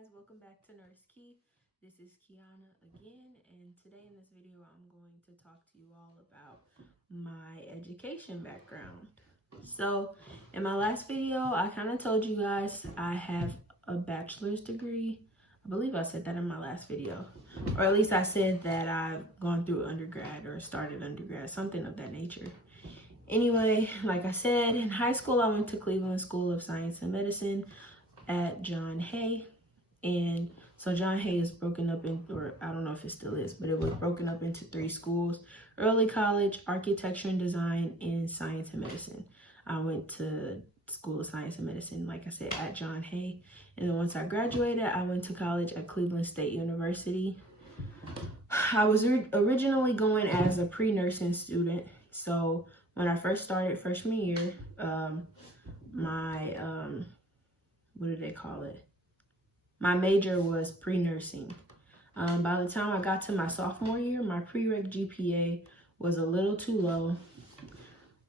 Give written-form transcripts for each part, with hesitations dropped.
guys, welcome back to Nurse Key. This is Kiana again, and today in this video I'm going to talk to you all about my education background. So in my last video I kind of told you guys I have a bachelor's degree. I believe I said that in my last video, or at least I said that I've gone through undergrad or started undergrad, something of that nature. Anyway, like I said, in high school I went to Cleveland School of Science and Medicine at John Hay. And so John Hay is broken up in, or I don't know if it still is, but it was broken up into 3 schools: early college, architecture and design, and science and medicine. I went to School of Science and Medicine, like I said, at John Hay. And then once I graduated, I went to college at Cleveland State University. I was originally going as a pre-nursing student. So when I first started freshman year, what do they call it? My major was pre-nursing. By the time I got to my sophomore year, my prereq GPA was a little too low.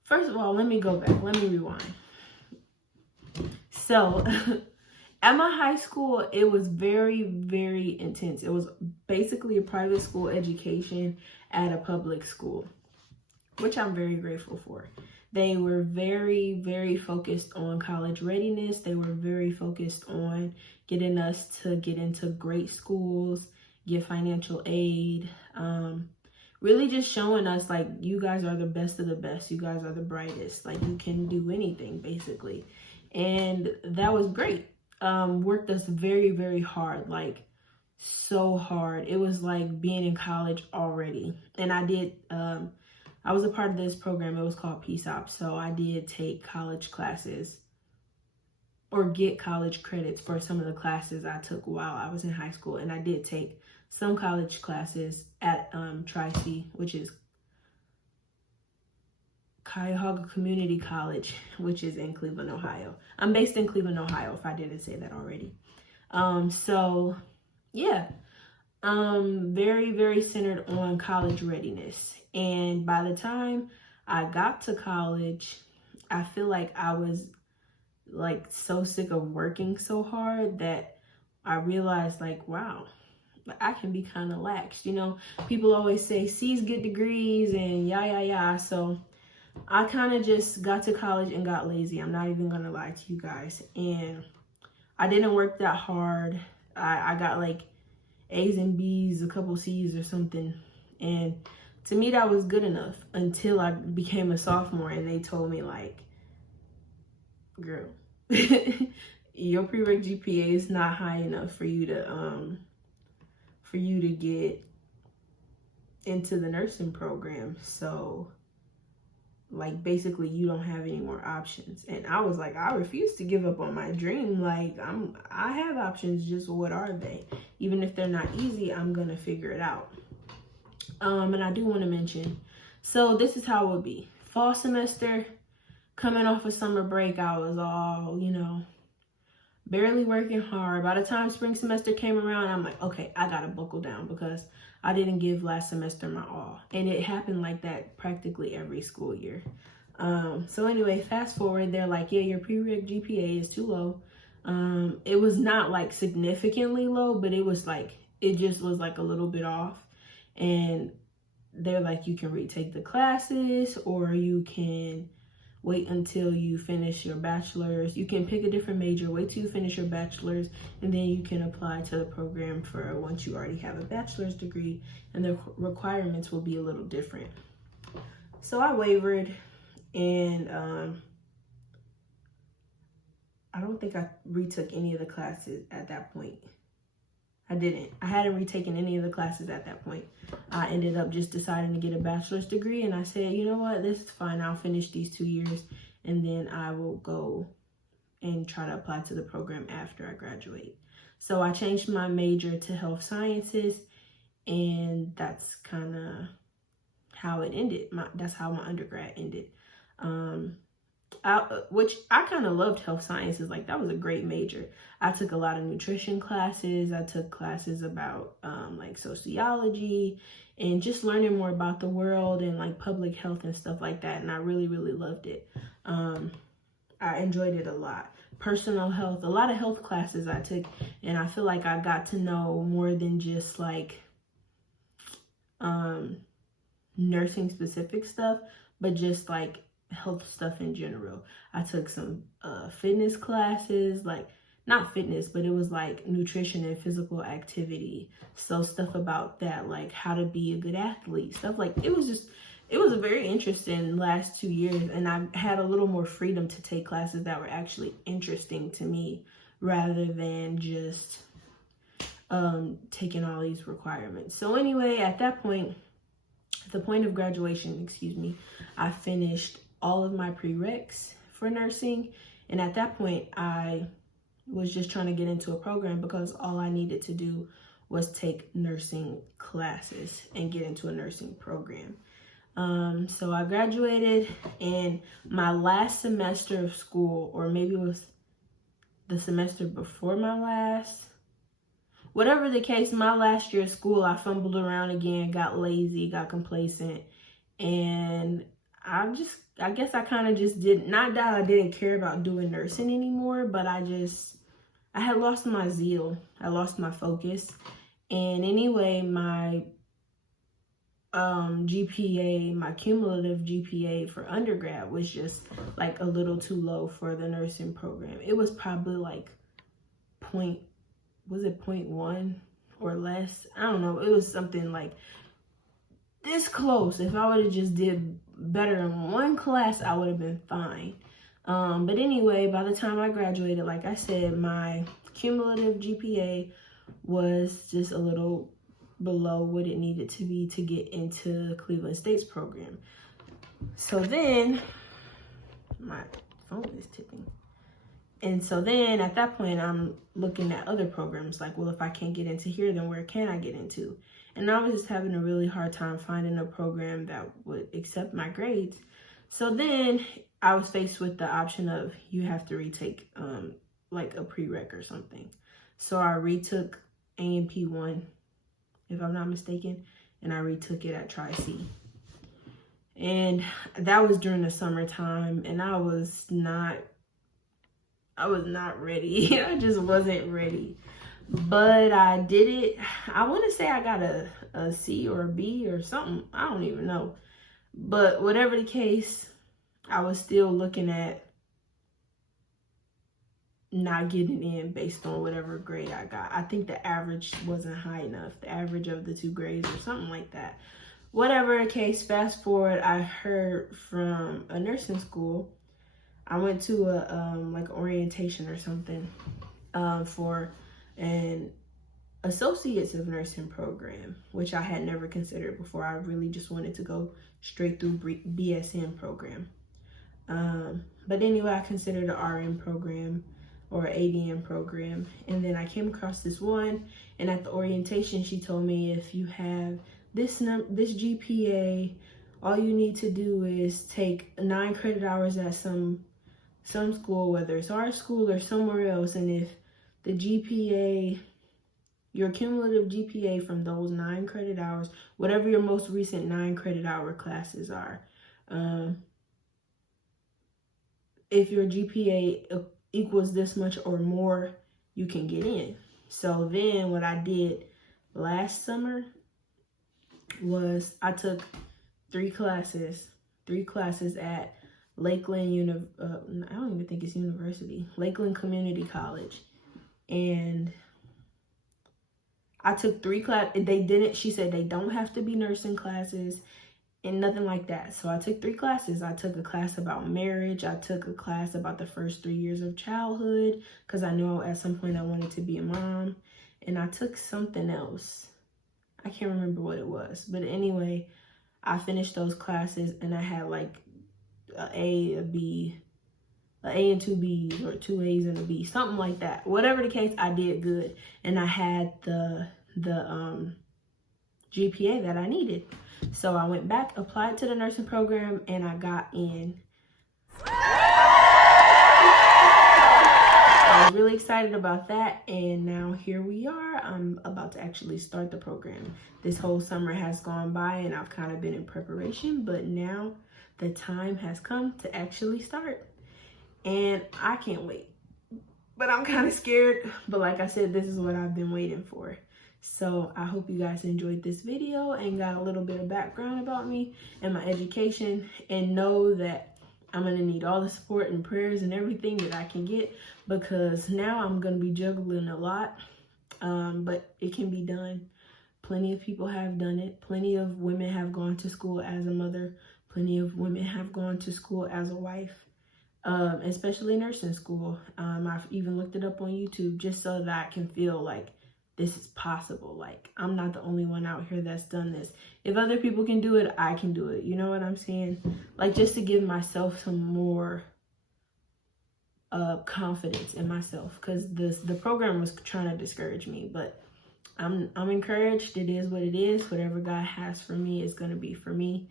First of all, let me go back. Let me rewind. So at my high school, it was very, very intense. It was basically a private school education at a public school, which I'm very grateful for. They were very, very focused on college readiness. They were very focused on getting us to get into great schools, get financial aid, really just showing us, like, you guys are the best of the best. You guys are the brightest. Like, you can do anything, basically. And that was great. Worked us very, very hard, like so hard. It was like being in college already. And I was a part of this program. It was called PSOP. So I did take college classes or get college credits for some of the classes I took while I was in high school. And I did take some college classes at Tri-C, which is Cuyahoga Community College, which is in Cleveland, Ohio. I'm based in Cleveland, Ohio, if I didn't say that already. So yeah, very, very centered on college readiness. And by the time I got to college, I feel like I was like so sick of working so hard that I realized, like, wow, I can be kind of lax. You know, people always say C's get degrees and yeah. So I kind of just got to college and got lazy. I'm not even gonna lie to you guys. And I didn't work that hard. I got like A's and B's, a couple C's or something. And to me, that was good enough until I became a sophomore and they told me, like, girl, your prereq GPA is not high enough for you to get into the nursing program. So, like, basically you don't have any more options. And I was like, I refuse to give up on my dream. Like, I have options, just what are they? Even if they're not easy, I'm gonna figure it out. And I do want to mention, so this is how it would be. Fall semester, coming off of summer break, I was all, you know, barely working hard. By the time spring semester came around, I'm like, okay, I gotta buckle down because I didn't give last semester my all. And it happened like that practically every school year. So anyway, fast forward, they're like, yeah, your prereq GPA is too low. It was not like significantly low, but it was like, it just was like a little bit off. And they're like, you can retake the classes, or you can wait until you finish your bachelor's. You can pick a different major, wait till you finish your bachelor's, and then you can apply to the program for once you already have a bachelor's degree, and the requirements will be a little different. So I wavered, and I don't think I retook any of the classes at that point. I didn't. I hadn't retaken any of the classes at that point. I ended up just deciding to get a bachelor's degree, and I said, you know what, this is fine. I'll finish these 2 years, and then I will go and try to apply to the program after I graduate. So I changed my major to health sciences, and that's kind of how it ended. That's how my undergrad ended. Which I kind of loved health sciences. Like, that was a great major. I took a lot of nutrition classes. I took classes about like sociology and just learning more about the world and like public health and stuff like that. And I really, really loved it. I enjoyed it a lot. personal health, a lot of health classes I took, and I feel like I got to know more than just like nursing specific stuff, but just like health stuff in general. I took some fitness classes, like not fitness, but it was like nutrition and physical activity. So stuff about that, like how to be a good athlete, stuff like it was a very interesting last 2 years, and I had a little more freedom to take classes that were actually interesting to me rather than just taking all these requirements. So anyway, at that point, the point of graduation, I finished all of my prereqs for nursing. And at that point, I was just trying to get into a program because all I needed to do was take nursing classes and get into a nursing program. So I graduated, and my last semester of school, or maybe it was the semester before my last, whatever the case, my last year of school, I fumbled around again, got lazy, got complacent, and I guess I kind of just did, not that I didn't care about doing nursing anymore, but I had lost my zeal. I lost my focus. And anyway, my GPA, my cumulative GPA for undergrad was just like a little too low for the nursing program. It was probably like 0.1 or less? I don't know. It was something like this close. If I would have just did better in one class, I would have been fine. But anyway, by the time I graduated, like I said, my cumulative GPA was just a little below what it needed to be to get into Cleveland State's program. So then, my phone is tipping. And so then at that point, I'm looking at other programs like, well, if I can't get into here, then where can I get into? And I was just having a really hard time finding a program that would accept my grades. So then I was faced with the option of you have to retake like a prereq or something. So I retook A&P 1, if I'm not mistaken, and I retook it at Tri-C. And that was during the summertime, and I was not ready. I just wasn't ready. But I did it. I want to say I got a C or a B or something. I don't even know. But whatever the case, I was still looking at not getting in based on whatever grade I got. I think the average wasn't high enough. The average of the two grades or something like that. Whatever the case, fast forward, I heard from a nursing school. I went to a like orientation or something for an associates of nursing program, which I had never considered before. I really just wanted to go straight through BSN program. But anyway, I considered an RN program or an ADN program. And then I came across this one, and at the orientation, she told me if you have this GPA, all you need to do is take 9 credit hours at some school, whether it's our school or somewhere else, and if the GPA, your cumulative GPA from those 9 credit hours, whatever your most recent 9 credit hour classes are, if your GPA equals this much or more, you can get in. So then what I did last summer was I took 3 classes at Lakeland I don't even think it's university, Lakeland Community College. And I took 3 classes. She said they don't have to be nursing classes and nothing like that. So I took 3 classes. I took a class about marriage. I took a class about the first 3 years of childhood, because I knew at some point I wanted to be a mom. And I took something else. I can't remember what it was. But anyway, I finished those classes, and I had like an A, a B, an A and 2 B's, or 2 A's and a B, something like that. Whatever the case, I did good, and I had the GPA that I needed. So I went back, applied to the nursing program, and I got in. I was really excited about that, and now here we are. I'm about to actually start the program. This whole summer has gone by, and I've kind of been in preparation, but now the time has come to actually start. And I can't wait. but I'm kind of scared. But like I said, this is what I've been waiting for. So I hope you guys enjoyed this video and got a little bit of background about me and my education, and know that I'm going to need all the support and prayers and everything that I can get, because now I'm going to be juggling a lot, but it can be done. Plenty of people have done it. Plenty of women have gone to school as a mother. Plenty of women have gone to school as a wife, especially nursing school. I've even looked it up on YouTube just so that I can feel like this is possible. Like, I'm not the only one out here that's done this. If other people can do it, I can do it. You know what I'm saying? Like, just to give myself some more confidence in myself, because the program was trying to discourage me, but I'm encouraged. It is what it is. Whatever God has for me is going to be for me.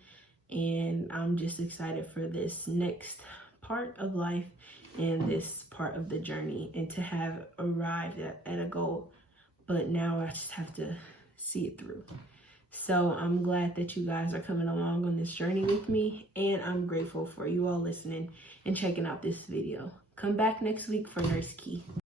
And I'm just excited for this next part of life and this part of the journey, and to have arrived at a goal. But now I just have to see it through. So I'm glad that you guys are coming along on this journey with me. And I'm grateful for you all listening and checking out this video. Come back next week for Nurse Key.